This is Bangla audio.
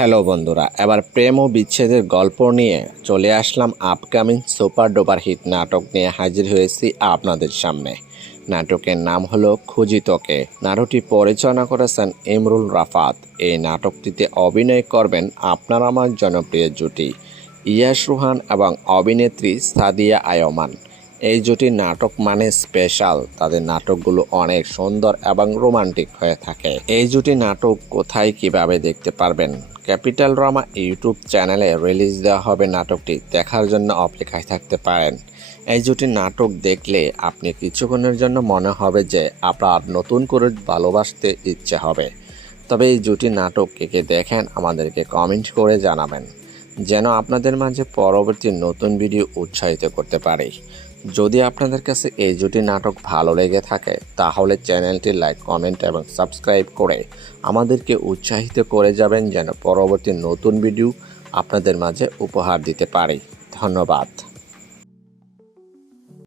হ্যালো বন্ধুরা, এবার প্রেম ও বিচ্ছেদের গল্প নিয়ে চলে আসলাম আপকামিং সুপার ডুপার হিট নাটক নিয়ে হাজির হয়েছি আপনাদের সামনে। নাটকের নাম হলো খুঁজি তোকে। নাটকটি পরিচালনা করেছেন ইমরুল রাফাত। এই নাটকটিতে অভিনয় করবেন আপনার আমার জনপ্রিয় জুটি ইয়াশ রুহান এবং অভিনেত্রী সাদিয়া আয়মান। এই জুটির নাটক মানে স্পেশাল, তাদের নাটকগুলো অনেক সুন্দর এবং রোমান্টিক হয়ে থাকে। এই জুটি নাটক কোথায় কিভাবে দেখতে পারবেন? ক্যাপিটাল ড্রামা ইউটিউব চ্যানেলে রিলিজ দেওয়া হবে। নাটকটি দেখার জন্য অপেক্ষায় থাকতে পারেন। এই জুটির নাটক দেখলে আপনি কিছুক্ষণের জন্য মনে হবে যে আপনার নতুন করে ভালোবাসতে ইচ্ছে হবে। তবে এই জুটির নাটক কে দেখেন আমাদেরকে কমেন্ট করে জানাবেন, যেন আপনাদের মাঝে পরবর্তী নতুন ভিডিও উৎসাহিত করতে পারে। যদি আপনাদের কাছে এই জুটি নাটক ভালো লেগে থাকে তাহলে চ্যানেলটি লাইক, কমেন্ট এবং সাবস্ক্রাইব করে আমাদেরকে উৎসাহিত করে যাবেন, যেন পরবর্তী নতুন ভিডিও আপনাদের মাঝে উপহার দিতে পারি। ধন্যবাদ।